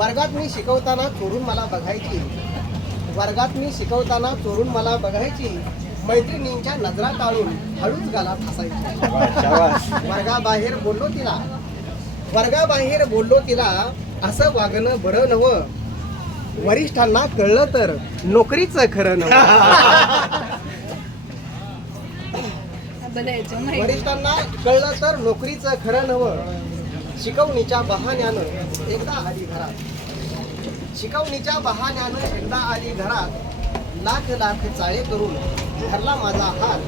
वर्गात मी शिकवताना चोरून मला बघायची. वर्गात मी शिकवताना चोरून मला बघायची. मैत्रिणींच्या नजरा टाळून हळूच गाला फासायची. वर्गाबाहेर बोललो तिला. वर्गाबाहेर बोललो तिला असं वागणं बरं नवं वरिष्ठांना कळलं तर नोकरीचं खरं नवं वरिष्ठांना कळलं तर नोकरीचं खरं नवं शिकवणीच्या बहाण्यानं एकदा आली घरात. शिकवणीच्या बहाण्यानं एकदा आली घरात लाख लाख चाळे करून धरला माझा हात.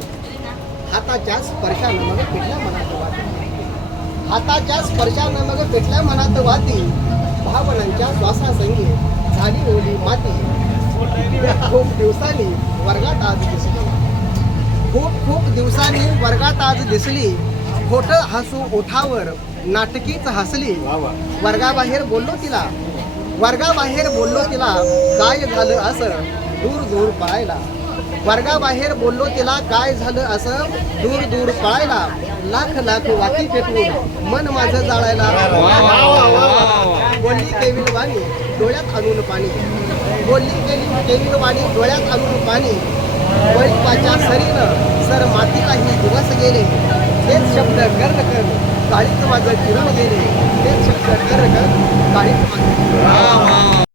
हाताच्या स्पर्शानं मग पेटल्या मनात वाती. हाताच्या स्पर्शानं मग पेटल्या मनात वाती. भावनांच्या श्वासासंगी झाली ओली माती. खूप दिवसांनी वर्गात आज दिसली. खूप खूप दिवसांनी वर्गात आज दिसली. खोट हसू ओठावर नाटकीच हसली. वर्गाबाहेर बोललो तिला. वर्गाबाहेर बोललो तिला काय झालं असं? दूर दूर पळायला वर्गाबाहेर बोललो तिला काय झालं असं? दूर दूर पळायला लाख लाख वाती पेटवून मन माझं जाळायला बोलली केविल वाणी डोळ्यात आणून पाणी. बोलली केली केविल वाणी डोळ्यात आणून पाणी. वैपाच्या सरीनं सर मातीलाही दिवस गेले. तेच शब्द कर्ण कर काळीच माझं किरण गेले. तेच